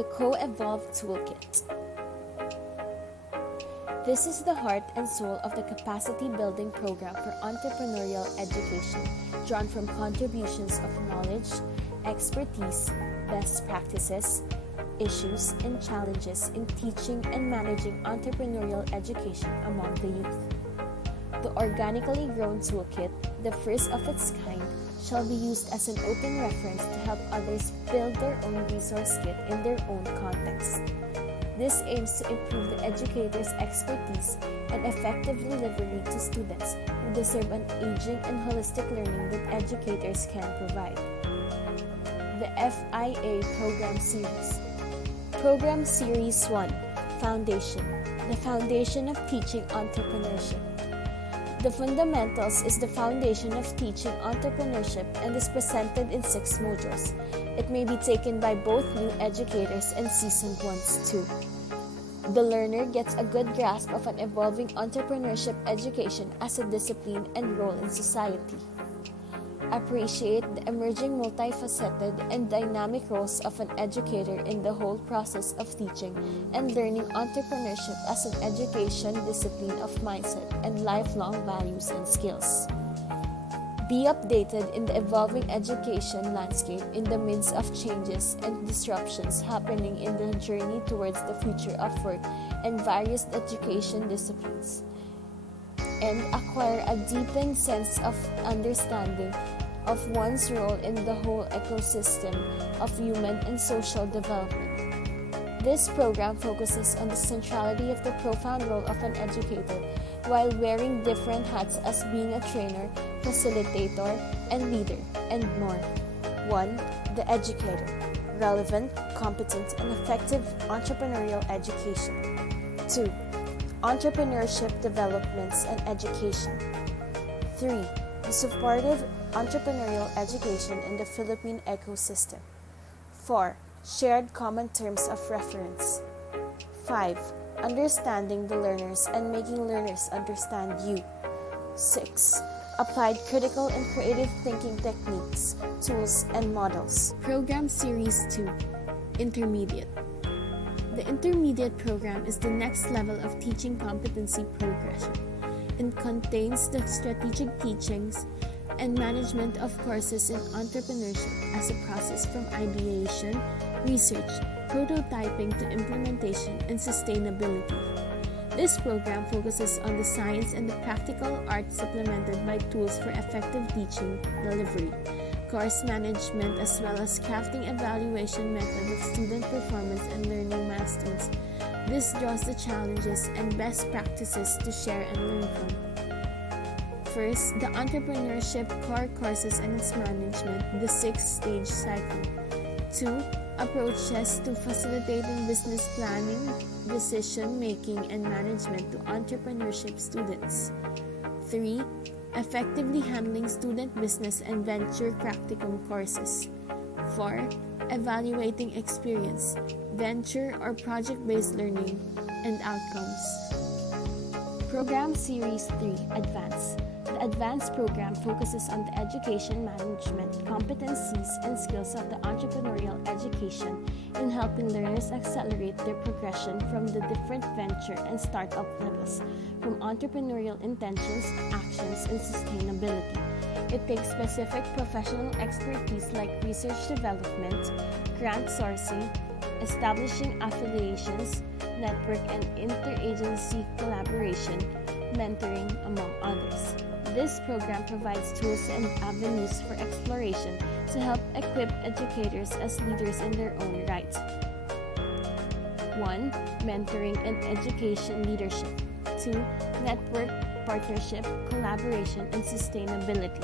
the Co-Evolve Toolkit. This is the heart and soul of the capacity building program for entrepreneurial education, drawn from contributions of knowledge, expertise, best practices, issues, and challenges in teaching and managing entrepreneurial education among the youth. The organically grown toolkit, the first of its kind, shall be used as an open reference to help others build their own resource kit in their own context. This aims to improve the educator's expertise and effective delivery to students who deserve an engaging and holistic learning that educators can provide. The FIA Program Series. Program Series 1, Foundation, the foundation of teaching entrepreneurship. The Fundamentals is the foundation of teaching entrepreneurship and is presented in 6 modules. It may be taken by both new educators and seasoned ones too. The learner gets a good grasp of an evolving entrepreneurship education as a discipline and role in society. Appreciate the emerging multifaceted and dynamic roles of an educator in the whole process of teaching and learning entrepreneurship as an education discipline of mindset and lifelong values and skills. Be updated in the evolving education landscape in the midst of changes and disruptions happening in the journey towards the future of work and various education disciplines, and acquire a deepened sense of understanding of one's role in the whole ecosystem of human and social development. This program focuses on the centrality of the profound role of an educator while wearing different hats as being a trainer, facilitator, and leader, and more. 1. The educator. Relevant, competent, and effective entrepreneurial education. 2. Entrepreneurship developments and education. 3. The supportive entrepreneurial education in the Philippine ecosystem. 4. Shared common terms of reference. 5. Understanding the learners and making learners understand you. 6. Applied critical and creative thinking techniques, tools, and models. Program Series 2, Intermediate. The Intermediate program is the next level of teaching competency progression. It contains the strategic teachings and management of courses in entrepreneurship as a process from ideation, research, prototyping to implementation and sustainability. This program focuses on the science and the practical art supplemented by tools for effective teaching, delivery, course management, as well as crafting evaluation method of student performance and learning milestones. This draws the challenges and best practices to share and learn from. First, the entrepreneurship core courses and its management, the 6-stage cycle. 2. Approaches to facilitating business planning, decision making, and management to entrepreneurship students. 3. Effectively handling student business and venture practicum courses. 4. Evaluating experience, venture or project-based learning, and outcomes. Program Series 3, Advance. The Advanced program focuses on the education management, competencies, and skills of the entrepreneurial education in helping learners accelerate their progression from the different venture and startup levels, from entrepreneurial intentions, actions, and sustainability. It takes specific professional expertise like research development, grant sourcing, establishing affiliations, network and interagency collaboration, mentoring, among others. This program provides tools and avenues for exploration to help equip educators as leaders in their own right. 1. Mentoring and education leadership. 2. Network, partnership, collaboration, and sustainability.